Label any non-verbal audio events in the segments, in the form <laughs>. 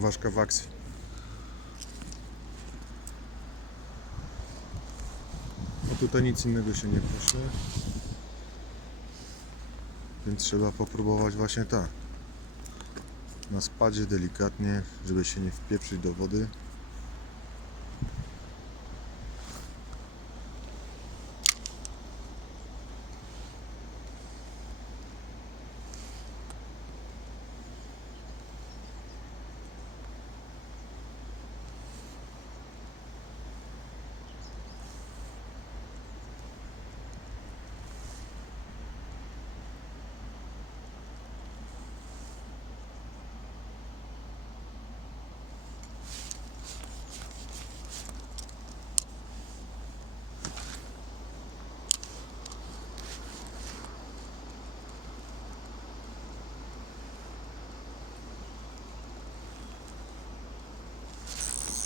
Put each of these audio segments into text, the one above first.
ważka w akcji. A tutaj nic innego się nie proszę. Więc trzeba popróbować właśnie tak. Na spadzie delikatnie, żeby się nie wpieprzyć do wody.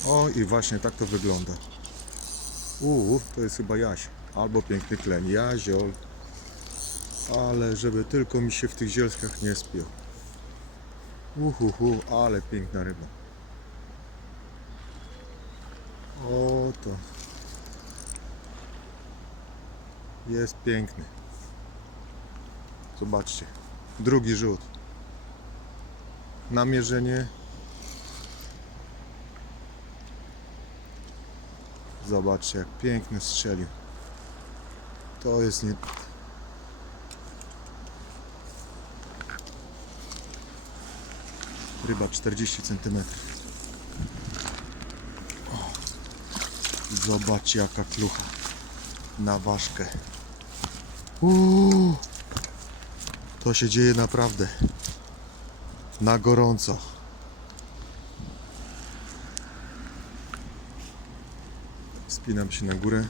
O i właśnie tak to wygląda. Uuu, to jest chyba jaś. Albo piękny kleń. Jaziol. Ale żeby tylko mi się w tych zielskach nie spiął. Uhuhu, ale piękna ryba. O to. Jest piękny. Zobaczcie. Drugi rzut. Namierzenie Zobaczcie, jak piękny strzelił. To jest nie. Ryba 40 cm. Zobaczcie, jaka klucha. Na ważkę. Uuu, to się dzieje naprawdę. Na gorąco. Spinam się na górę.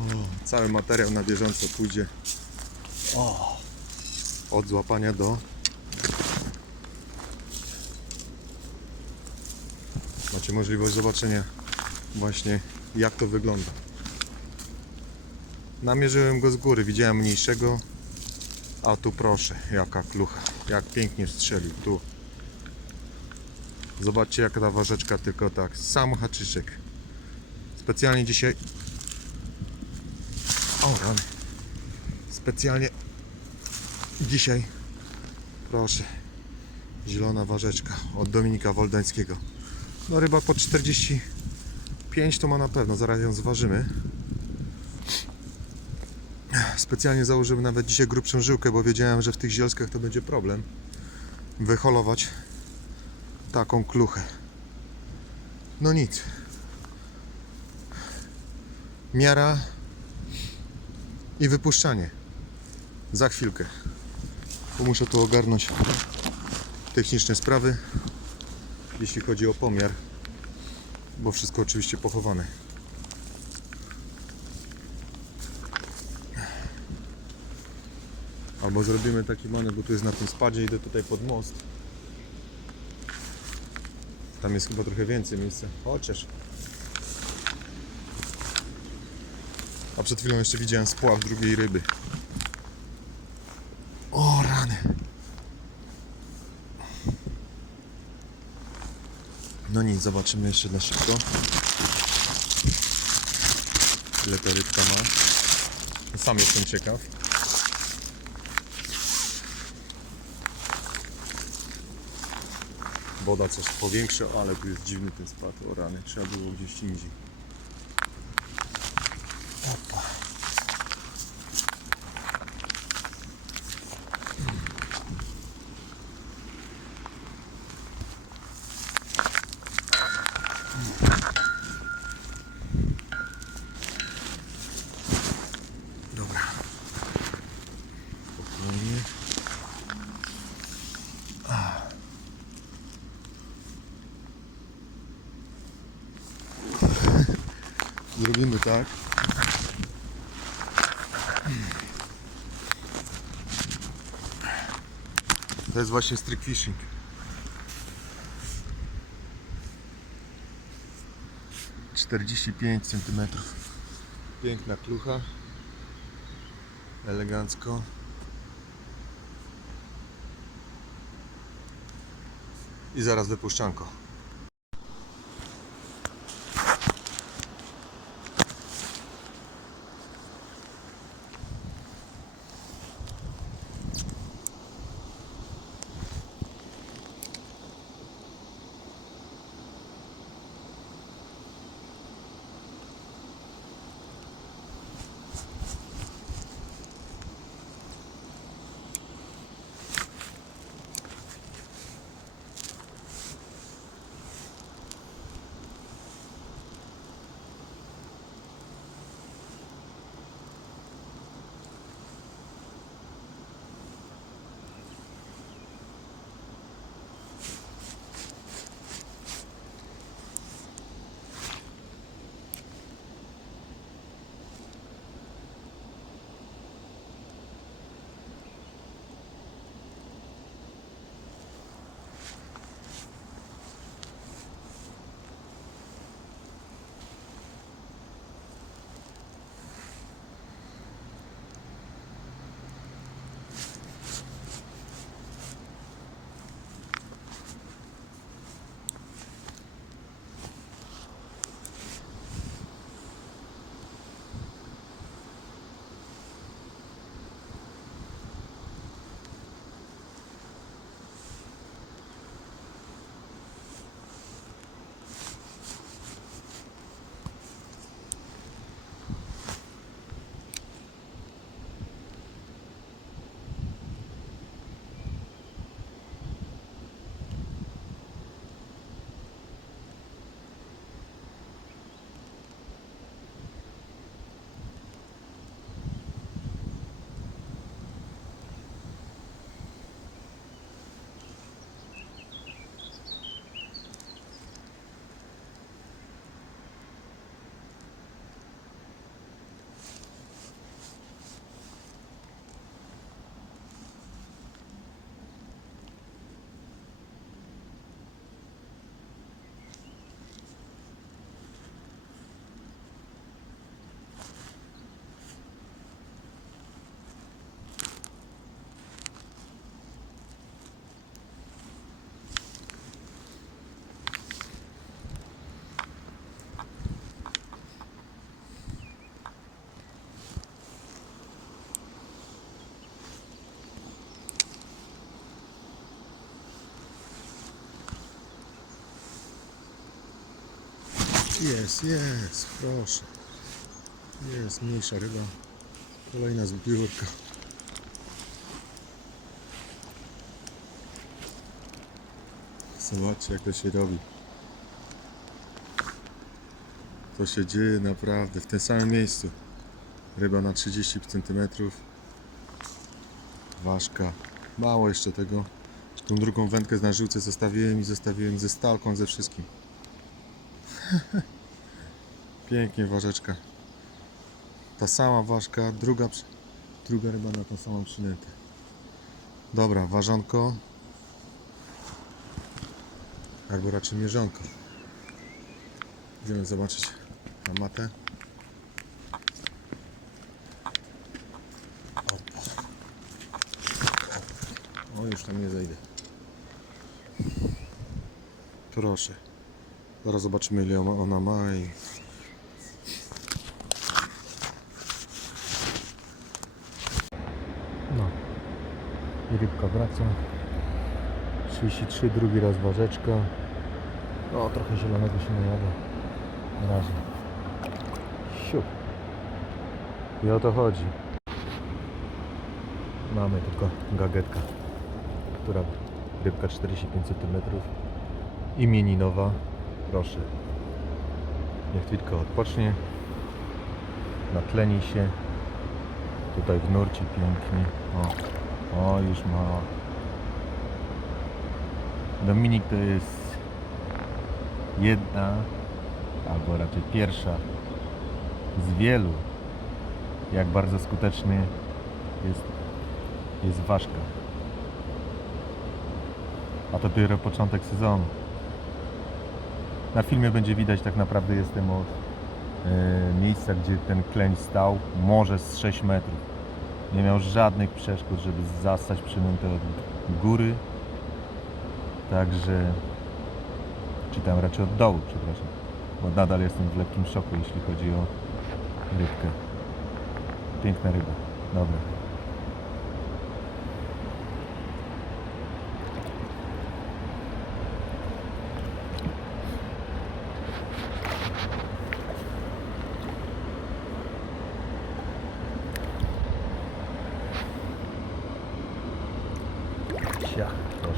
O, cały materiał na bieżąco pójdzie. O, od złapania do. Macie możliwość zobaczenia właśnie jak to wygląda. Namierzyłem go z góry, widziałem mniejszego, a tu proszę, jaka klucha, jak pięknie strzelił, tu. Zobaczcie jaka ta ważeczka, tylko tak, sam haczyczek. Specjalnie dzisiaj... O rany. Specjalnie dzisiaj, proszę, zielona ważeczka od Dominika Woldańskiego. No ryba po 45 to ma na pewno, zaraz ją zważymy. Specjalnie założyłem nawet dzisiaj grubszą żyłkę, bo wiedziałem, że w tych zielskach to będzie problem wyholować taką kluchę. No nic. Miara i wypuszczanie. Za chwilkę. Bo muszę tu ogarnąć techniczne sprawy, jeśli chodzi o pomiar, bo wszystko oczywiście pochowane. Albo zrobimy taki manewr, bo tu jest na tym spadzie, idę tutaj pod most. Tam jest chyba trochę więcej miejsca. Chociaż. A przed chwilą jeszcze widziałem spław drugiej ryby. O rany. No nic, zobaczymy jeszcze na szybko. Ile ta rybka ma. Sam jestem ciekaw. Woda coś powiększa, ale tu jest dziwny ten spad. O rany, trzeba było gdzieś indziej. Zrobimy tak. To jest właśnie streak fishing. Czterdzieści pięć centymetrów. Piękna klucha. Elegancko. i zaraz wypuszczanko. Jest, jest, proszę. Jest mniejsza ryba. Kolejna zbiórka. Zobaczcie jak to się robi. To się dzieje naprawdę w tym samym miejscu. Ryba na 30 cm. Ważka. Mało jeszcze tego. Tą drugą wędkę na żyłce zostawiłem i zostawiłem ze stalką, ze wszystkim. <laughs> Pięknie ważeczka. Ta sama ważka, druga, druga ryba na tą samą przynętę. Dobra, ważonko. Albo raczej mierzonko. Idziemy zobaczyć na matę. O, już tam nie zejdę. Proszę. Zaraz zobaczymy ile ona- ma i... No. I rybka wraca. 33, drugi raz ważeczka. O, trochę zielonego się najada. Na razie. Siup. I o to chodzi. Mamy tylko gagetka, która rybka 45 cm. Imieninowa. Proszę. Niech tylko odpocznie. Natleni się. Tutaj w nurcie pięknie. O, o już ma. Dominik to jest jedna, albo raczej pierwsza z wielu, jak bardzo skuteczny jest, jest ważka. A to dopiero początek sezonu. Na filmie będzie widać tak naprawdę jestem od e, miejsca, gdzie ten kleń stał, może z 6 metrów. Nie miał żadnych przeszkód, żeby zastać przynętę od góry. Także czytam raczej od dołu, przepraszam, bo nadal jestem w lekkim szoku, jeśli chodzi o rybkę. Piękna ryba. Dobra.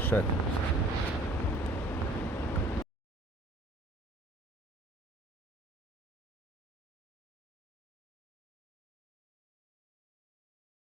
shit.